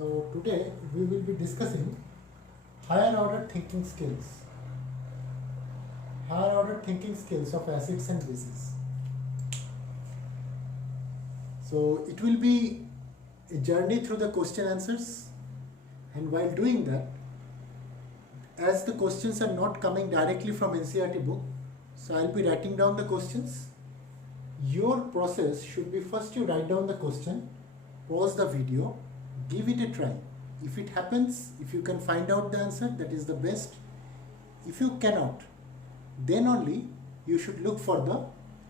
So today we will be discussing higher order thinking skills. Higher order thinking skills of acids and bases. So it will be a journey through the question answers, and while doing that, as the questions are not coming directly from NCERT book, so I'll be writing down the questions. Your process should be, first you write down the question, pause the video, give it a try. If it happens, if you can find out the answer, that is the best. If you cannot, then only you should look for the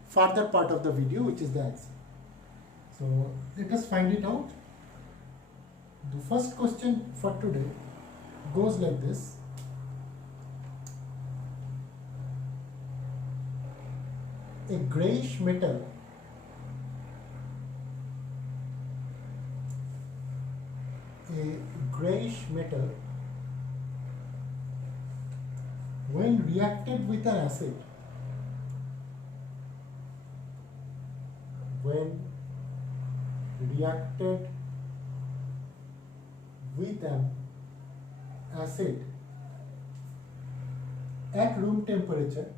further part of the video, which is the answer. So let us find it out. The first question for today goes like this. A grayish metal when reacted with an acid, at room temperature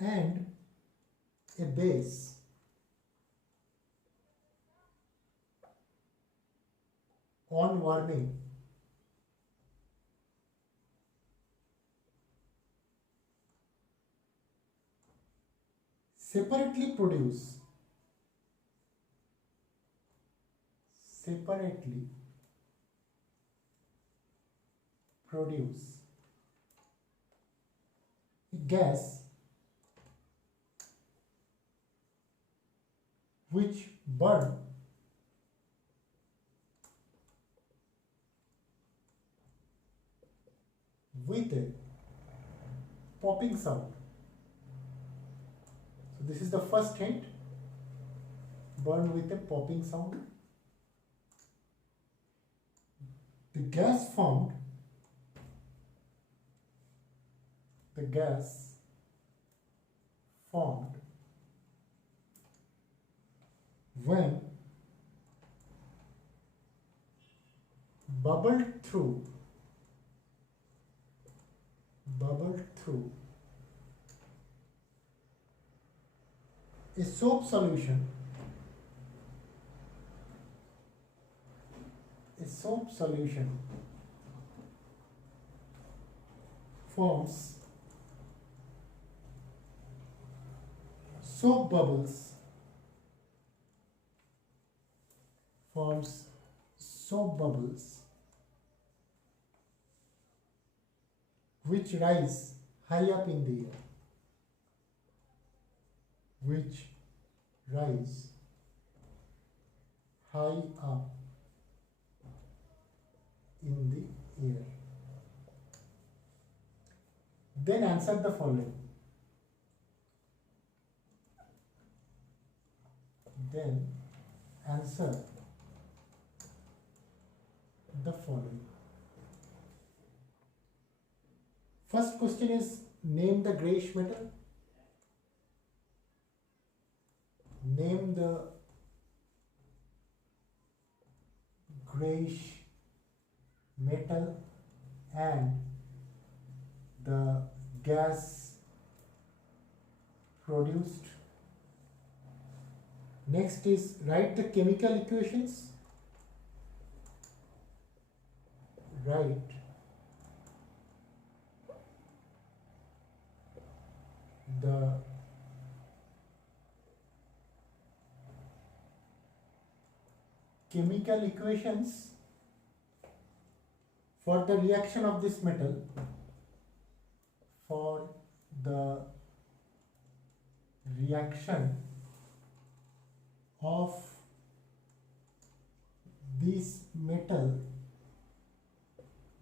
and a base on warming separately produce a gas which burn with a popping sound. So this is the first hint, burn with a popping sound. The gas formed when bubbled through a soap solution forms soap bubbles which rise high up in the air. Then answer the following. First question is, name the grayish metal. Name the grayish metal and the gas produced. Next is, write the chemical equations. Write the chemical equations for the reaction of this metal,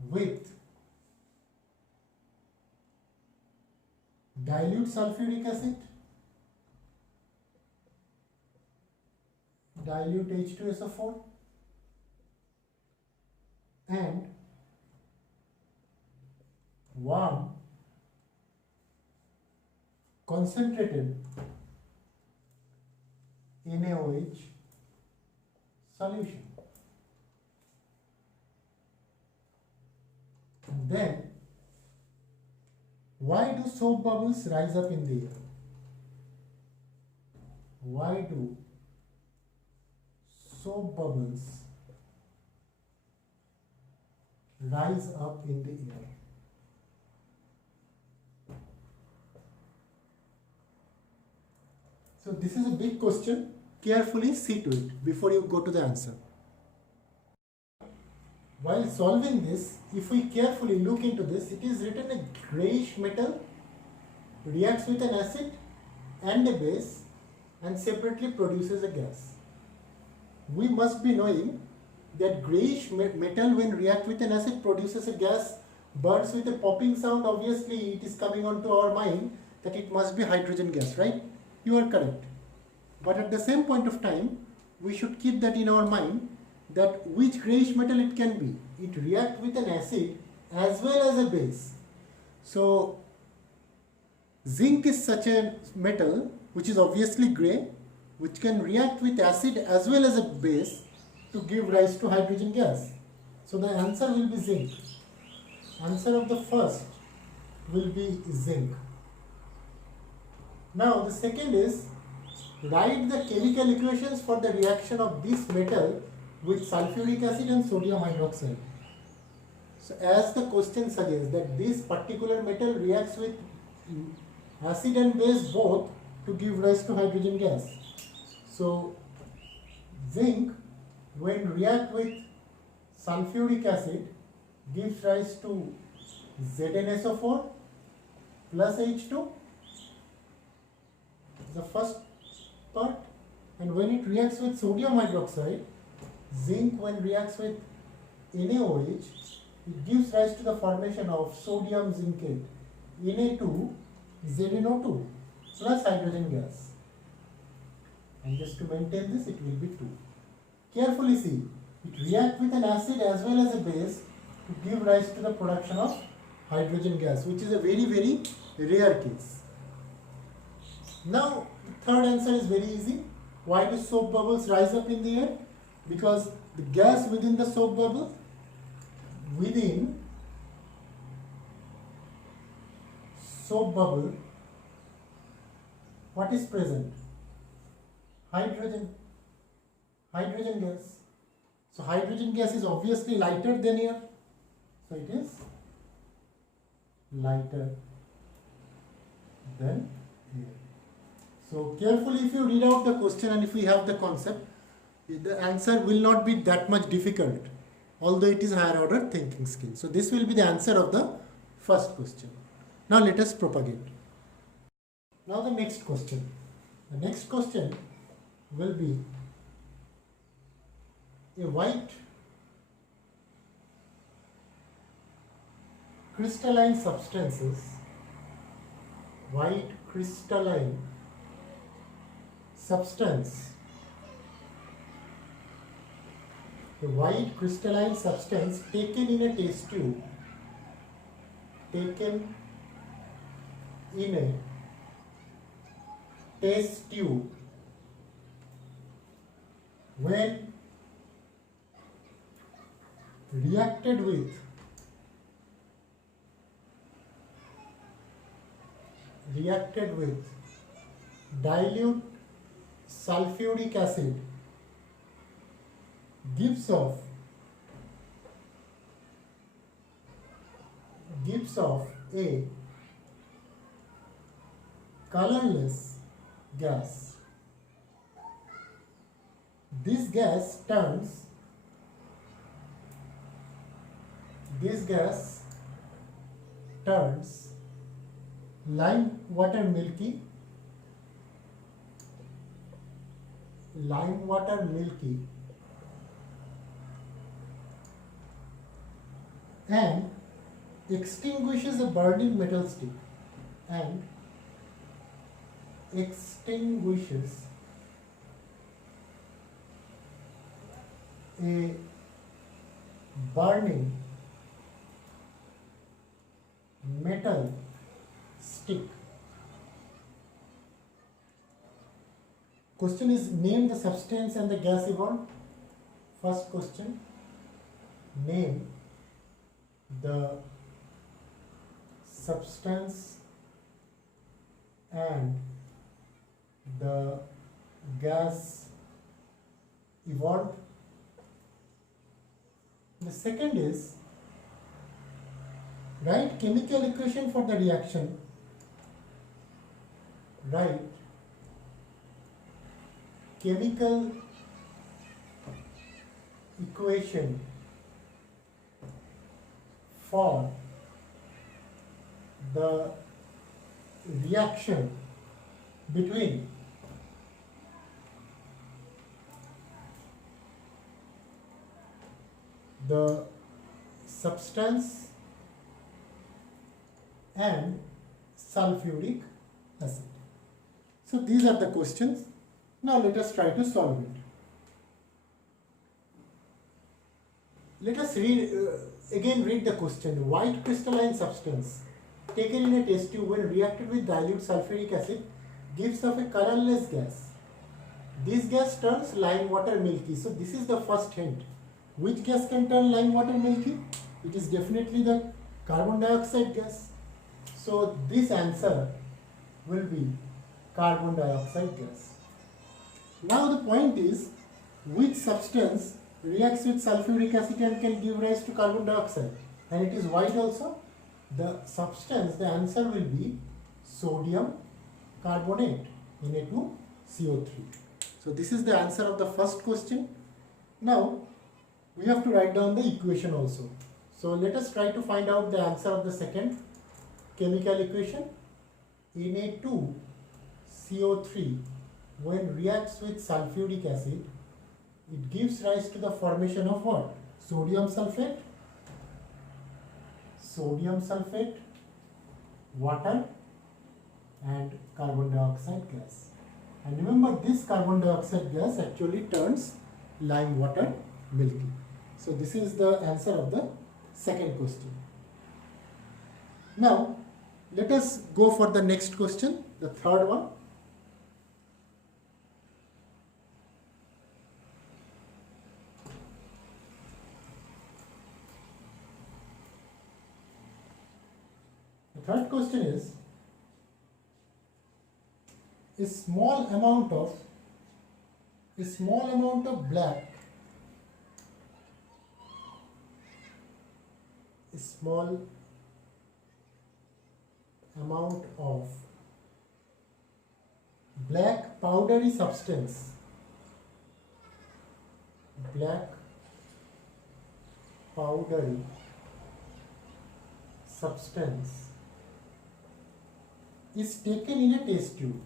with dilute sulfuric acid, dilute H2SO4, and warm concentrated NaOH solution. And then, why do soap bubbles rise up in the air? Why do soap bubbles rise up in the air? So this is a big question. Carefully see to it before you go to the answer. While solving this, if we carefully look into this, it is written a grayish metal reacts with an acid and a base and separately produces a gas. We must be knowing that grayish metal when react with an acid produces a gas, burns with a popping sound. Obviously it is coming onto our mind that it must be hydrogen gas, right? You are correct. But at the same point of time, we should keep that in our mind that which grayish metal it can be. It reacts with an acid as well as a base. So zinc is such a metal which is obviously grey, which can react with acid as well as a base to give rise to hydrogen gas. So the answer will be zinc. Answer of the first will be zinc. Now the second is, write the chemical equations for the reaction of this metal with sulfuric acid and sodium hydroxide. So as the question suggests that this particular metal reacts with acid and base both to give rise to hydrogen gas. So zinc when react with sulfuric acid gives rise to ZnSO4 plus H2, the first part, and when it reacts with sodium hydroxide, zinc when reacts with NaOH, it gives rise to the formation of sodium zincate, Na2 ZnO2 plus hydrogen gas. And just to maintain this, it will be 2. Carefully see, it reacts with an acid as well as a base to give rise to the production of hydrogen gas, which is a very, very rare case. Now, the third answer is very easy. Why do soap bubbles rise up in the air? Because the gas within the soap bubble, what is present? Hydrogen gas. So hydrogen gas is obviously lighter than air. So it is lighter than air. So carefully, if you read out the question and if we have the concept, the answer will not be that much difficult, although it is higher order thinking skill. So this will be the answer of the first question. Now let us propagate. Now the next question. The next question will be a white crystalline substances, white crystalline substance, a white crystalline substance taken in a test tube, when reacted with dilute sulfuric acid gives off a colorless gas. This gas turns lime water milky and extinguishes a burning metal stick a burning metal stick. Question is name the substance and the gas evolved. First question, name the substance and the gas evolved. The second is write chemical equation for the reaction. Write chemical equation for the reaction between the substance and sulfuric acid. So these are the questions. Now let us try to solve it. Let us again read the question. White crystalline substance taken in a test tube when reacted with dilute sulfuric acid gives off a colorless gas. This gas turns lime water milky. So this is the first hint. Which gas can turn lime water milky? It is definitely the carbon dioxide gas. So this answer will be carbon dioxide gas. Now the point is, which substance reacts with sulfuric acid and can give rise to carbon dioxide? And it is white also. The substance, the answer will be sodium carbonate, Na2CO3. So this is the answer of the first question. Now we have to write down the equation also. So let us try to find out the answer of the second chemical equation. Na2CO3 when reacts with sulfuric acid, it gives rise to the formation of what? Sodium sulfate, water and carbon dioxide gas. And remember, this carbon dioxide gas actually turns lime water milky. So this is the answer of the second question. Now let us go for the next question, the third one. The third question is, a small amount of black, powdery substance, is taken in a test tube,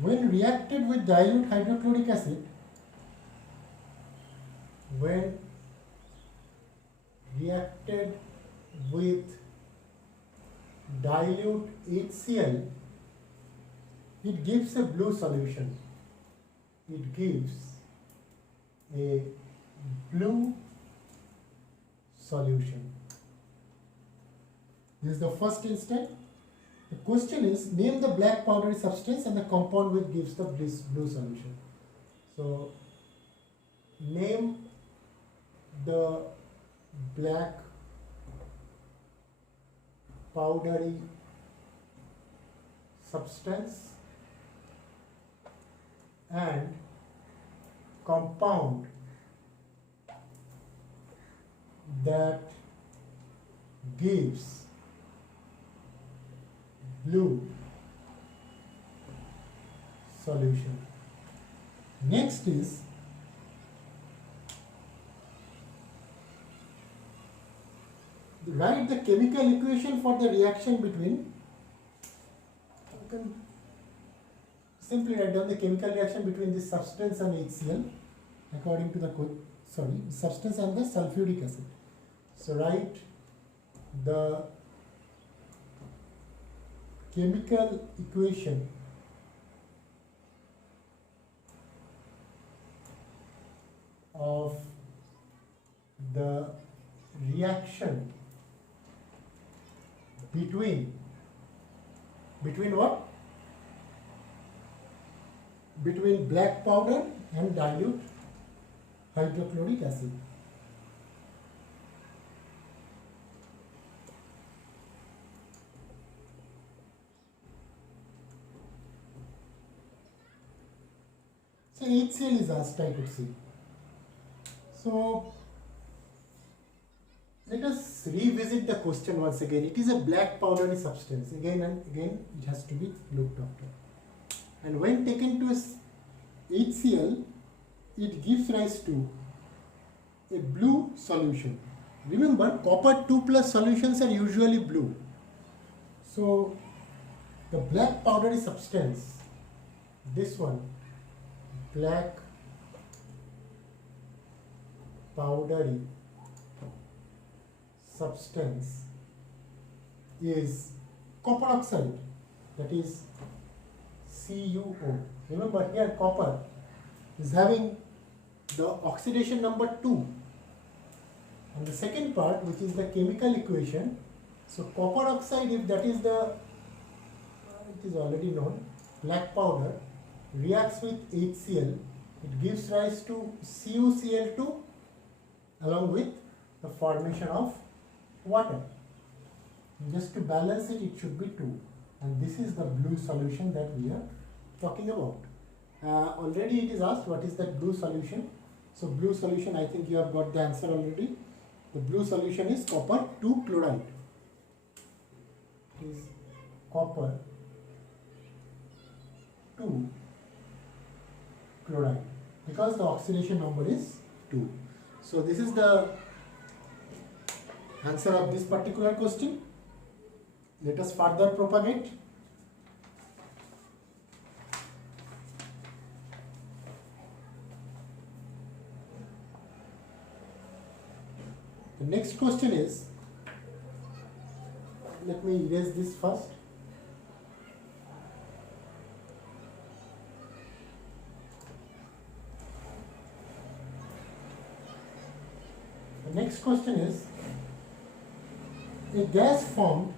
when reacted with dilute hydrochloric acid, HCl, it gives a blue solution. This is the first instant. The question is, name the black powdery substance and the compound which gives the blue solution. So name the black powdery substance and compound that gives blue solution. Next is write the chemical equation for the reaction between. You can simply write down the chemical reaction between this substance and HCl according to the substance and the sulfuric acid. So write the chemical equation of the reaction between what? Between black powder and dilute hydrochloric acid. So HCl is asked, I could see. So let us revisit the question once again. It is a black powdery substance. Again and again it has to be looked after. And when taken to HCl, it gives rise to a blue solution. Remember, copper 2+ solutions are usually blue. So the black powdery substance, this one, black powdery substance is copper oxide, that is CuO. Remember, here copper is having the oxidation number 2, and the second part, which is the chemical equation. So copper oxide, if that is the it is already known, black powder reacts with HCl, it gives rise to CuCl2 along with the formation of water. Just to balance it, it should be 2, and this is the blue solution that we are talking about. Already it is asked what is that blue solution. So blue solution, I think you have got the answer already. The blue solution is copper 2 chloride. It is copper 2 chloride because the oxidation number is 2. So this is the answer of this particular question. Let us further propagate. The next question is, let me erase this first. The next question is, a gas formed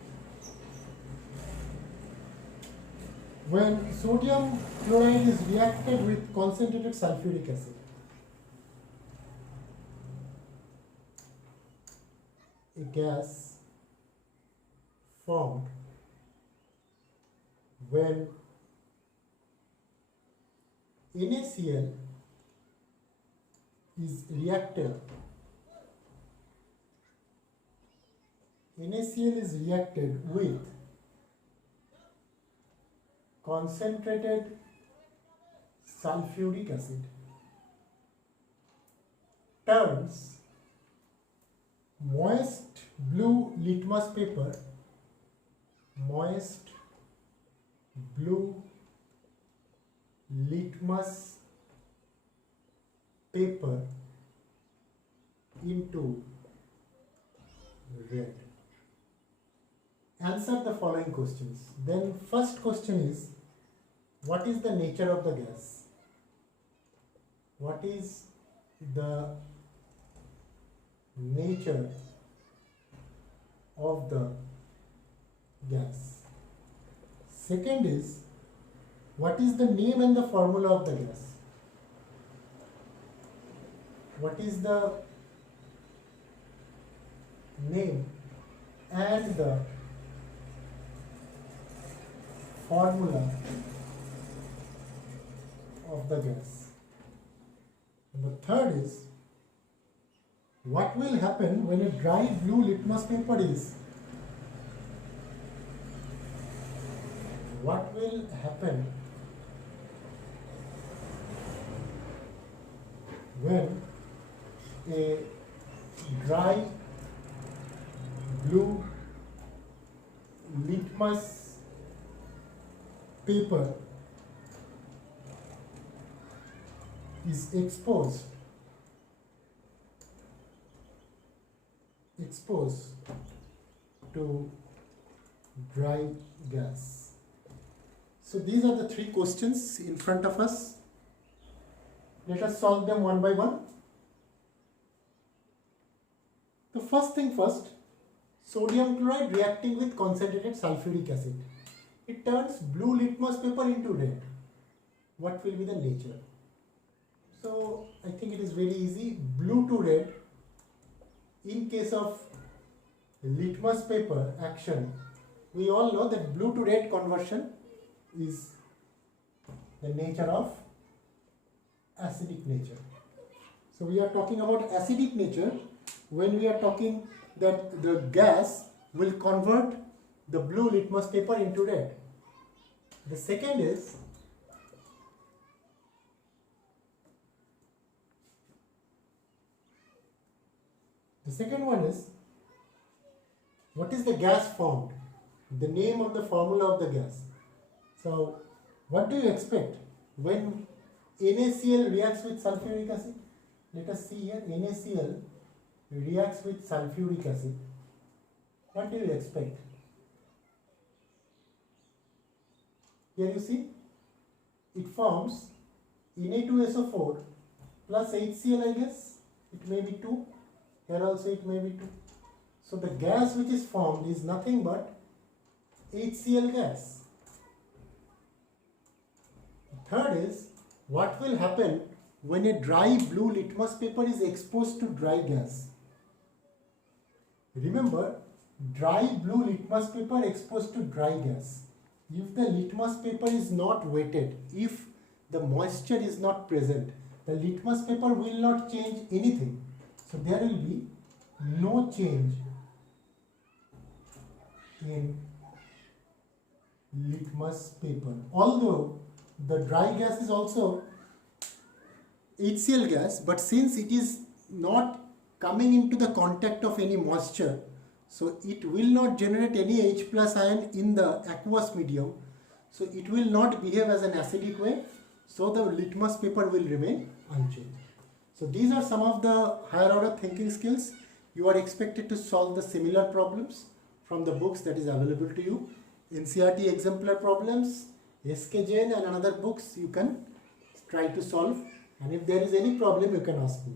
when sodium chloride is reacted with concentrated sulfuric acid. A gas formed when NaCl is reacted with concentrated sulfuric acid turns moist blue litmus paper into red. Answer the following questions. Then first question is, what is the nature of the gas? What is the nature of the gas? Second is, what is the name and the formula of the gas? What is the name and the formula of the gas? And the third is, what will happen when a dry blue litmus paper is? What will happen when a dry blue litmus paper is exposed to dry gas? So these are the three questions in front of us. Let us solve them one by one. The first thing first, sodium chloride reacting with concentrated sulfuric acid. It turns blue litmus paper into red. What will be the nature? So I think it is very easy. Blue to red. In case of litmus paper action, we all know that blue to red conversion is the nature of acidic nature. So we are talking about acidic nature when we are talking that the gas will convert the blue litmus paper into red. The second is what is the gas formed? The name of the formula of the gas. So what do you expect when NaCl reacts with sulfuric acid? Let us see here, NaCl reacts with sulfuric acid. What do you expect? Here you see, it forms Na2SO4 plus HCl, I guess. It may be 2. Here also it may be 2. So the gas which is formed is nothing but HCl gas. Third is, what will happen when a dry blue litmus paper is exposed to dry gas? Remember, dry blue litmus paper exposed to dry gas. If the litmus paper is not wetted, if the moisture is not present, the litmus paper will not change anything. So there will be no change in litmus paper. Although the dry gas is also HCl gas, but since it is not coming into the contact of any moisture, so it will not generate any H plus ion in the aqueous medium, so it will not behave as an acidic way, so the litmus paper will remain unchanged. So these are some of the higher order thinking skills. You are expected to solve the similar problems from the books that is available to you. NCERT exemplar problems, SK Jain and another books you can try to solve, and if there is any problem you can ask me.